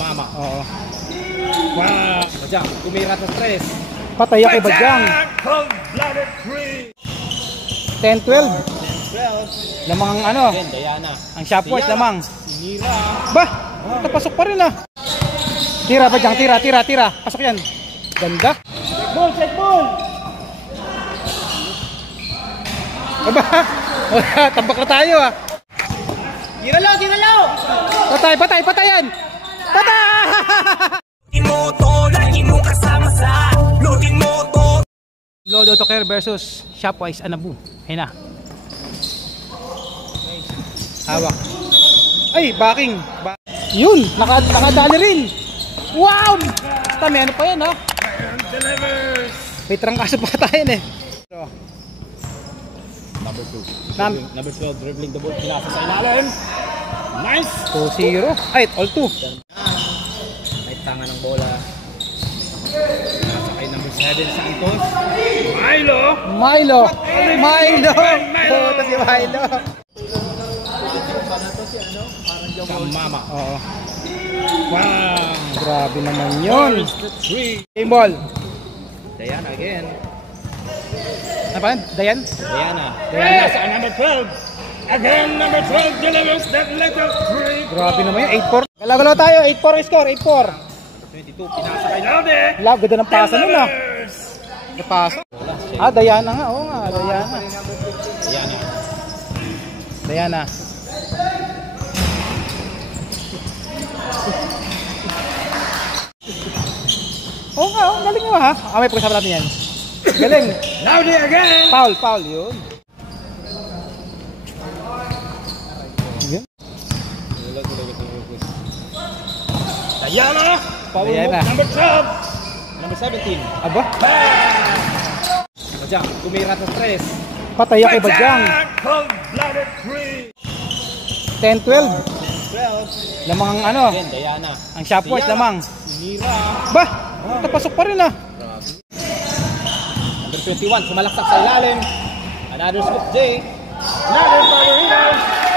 Mama. Oo. Wow. Badyang, kumira sa stress. Patay ako Badyang. 10-12. Lamang ano? Diana. Ang Shopwise lamang. Sinira. Bah! Tapasok pa rin ah. Tira Badyang, tira. Pasok yan. Ganda. Set ball. Aba, tambak na tayo ah. Tira lang. Patayan. Patay! Imoto lagi mo kasama sa loading moto. Lodo to Care versus Shopwise Anabu. Ayun na. Hawak. Ay, backing. Yun, nakadali rin. Wow! Tami, ano pa yan ha? May trangkaso pa tayo eh. So, Number 2. Number 12, dribbling the ball. Pinasa sa ilalim. Nice! 2-0. Ay, all 2. May tanga ng bola. Nasa kay number 7, Santos. Milo! Ito si Milo. Mama. Oo. Wow! Grabe naman yun. 3. Game ball. Diana again. Ano pa yan? Dayan? Diana sa number 12. Again, number 12 delivers that letter 3. Grabe naman yun. 8-4. Galaw tayo. 8-4 score. 8-4. 22, pinasa kay Laude. Love, ganda ng pasa nun ah. Napasa. Diana nga. Oo nga, Diana. Oo nga, galing mo ha. May pag-usapan natin yan. Galing. Laude again. Foul, yun. Diana. Number 12. Number 17. Aba? Badyang, kumira sa stress. Patay ako Badyang. Cold-blooded 3. 10-12. Lamang ano? Diana. Ang Shopwise lamang. Sinira. Bah! Tapasok pa rin ah. Number 21, sumalaksak sa ilalim. Another scoop J. Another Favorito.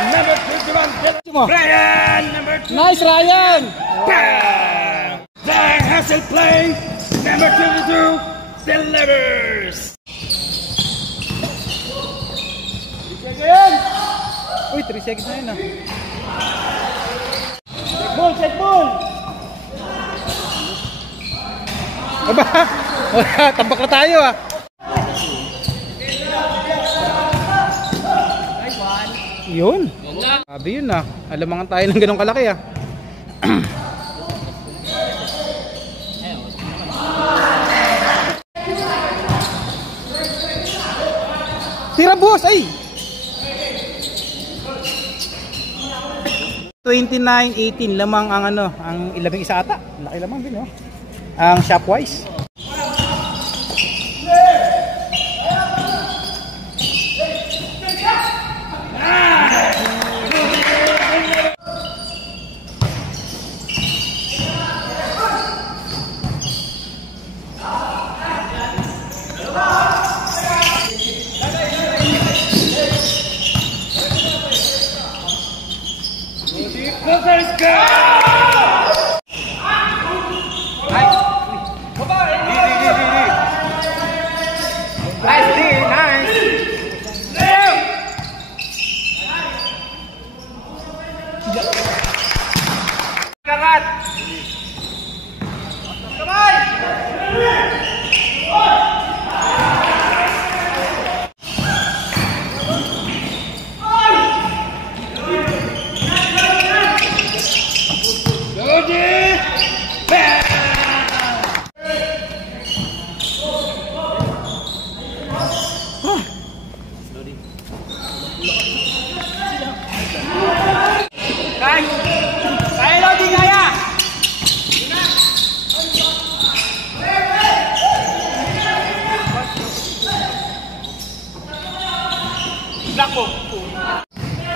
And number 21, Ryan. Number 2. Nice, Ryan! Bam! There hustle play. Number 22 delivers. Uy, 3 seconds na yun ah. Set ball! Aba, tambak na tayo ah. Yun. Sabi yun ah. Alamangan tayo ng ganong kalaki ah. Tira boss ay. 29-18 lamang ang ano, ang 11 isa ata. Laki lamang din oh. Ang Shopwise. Let's go!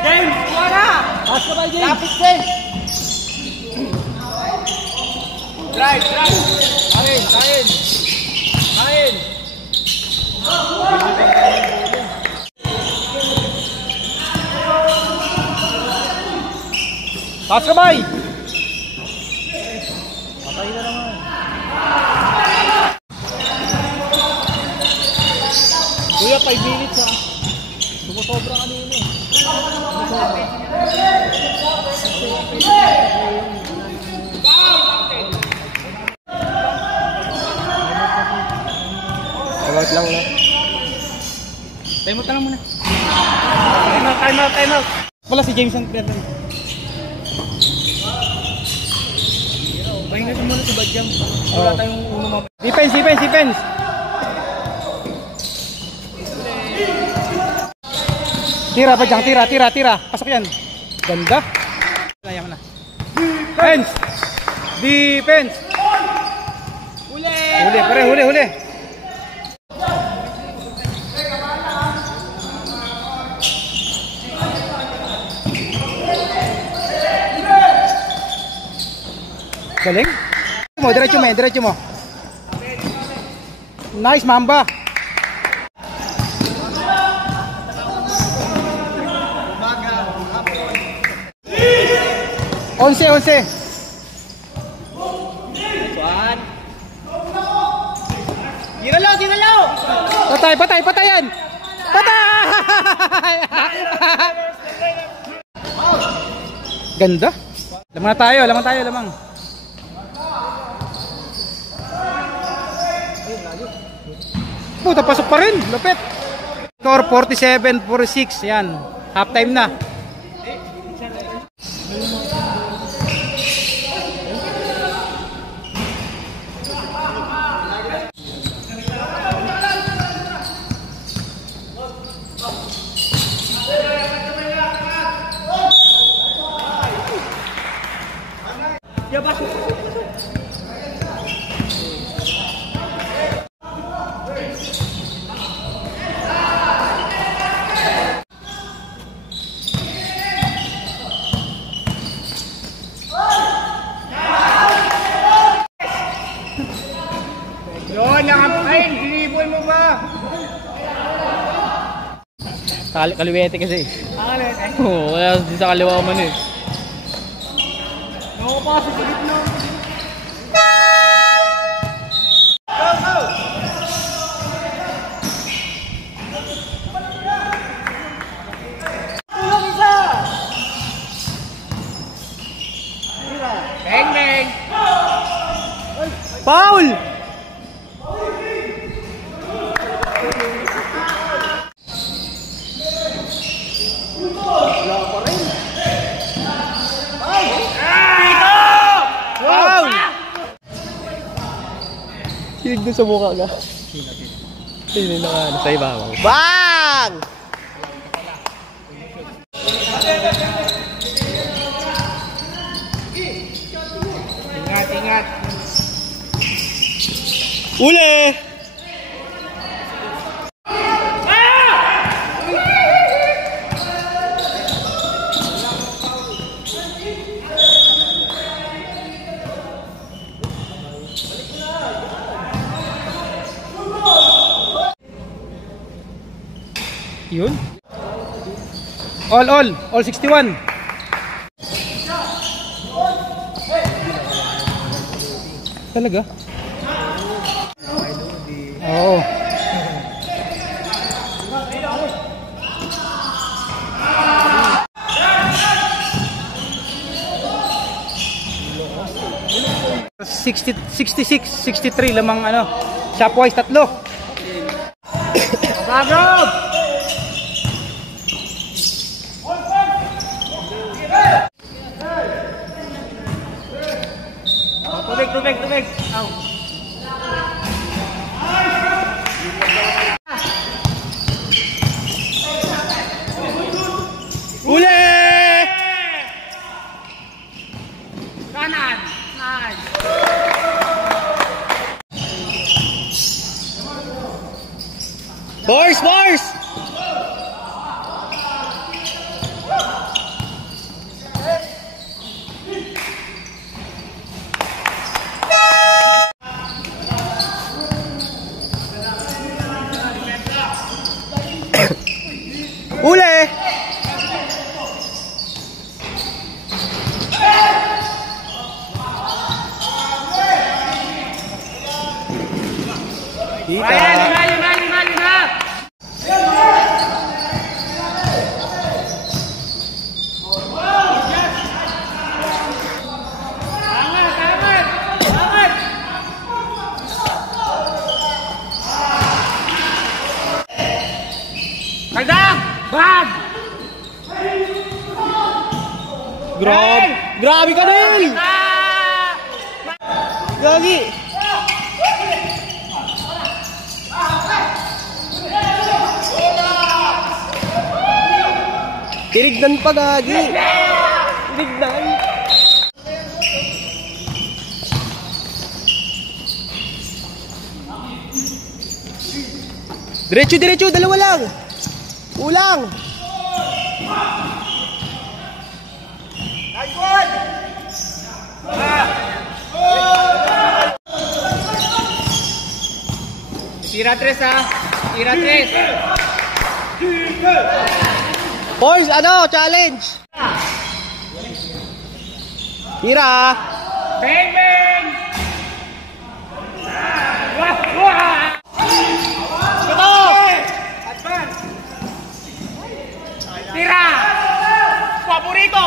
James, kuha! Pass ka ba, James? Lapit, James! Drive! Kain! Taas kamay. Patay na naman. Kuya, 5 minutes ha. Sumusobra kanina eh. Tawag lang na. Time out lang muna. Time out. Wala si James ang player. Pahinga ka muna sa Badyang. Wala tayong uno mamaya. Defense. Tira Badyang, tira. Pasok yan. Ganda. Kaya mo na. Defense. Huli. Galing. Diretso mo. Nice, Mamba. Onse. Ginalaw. Patayan. Ganda. Lamang tayo. Puta, pasok pa rin. Lupit. Score 47-46. Yan. Half time na. Kaliwete kasi. Oo, kaya di sa kaliwa man eh. Nakapasok sa gitna. Beng. Foul! Hilig doon sa mukha ka. Hindi na ka, nasa ibabaw. Bang! Ingat. Uli! Yun. All 61. Talaga? Oo. $66-63 lamang ano. Shopwise 3. Bagob! Tubig. Aw. Uli! Kanan. Boys! Uli! Kita. Lima. Angat. Kaldang! Bag! Grabe ka din! Gagi! Tinignan pa, Gagi! Tinignan! Diretso, dalawa lang! Ulang! Tira 3 ha. Tira 3. Boys, challenge! Tira! Bang! Tira! Paborito!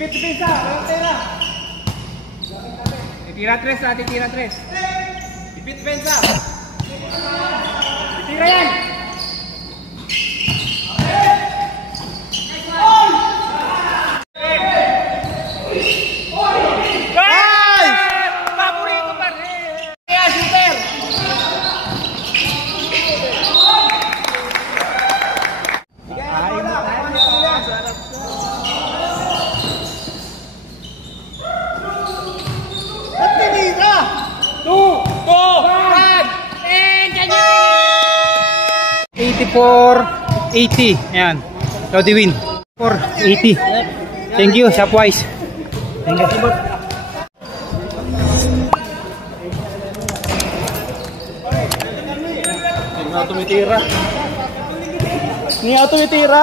Depensa, tira. Titira 3. Depensa. Tira yan. Paborito pa rin. Kaya shooter. Ba't tinira? 84-80. Ayan. Lodi win. 4-80. Thank you, Shopwise. Thank you. Hindi nga tumitira.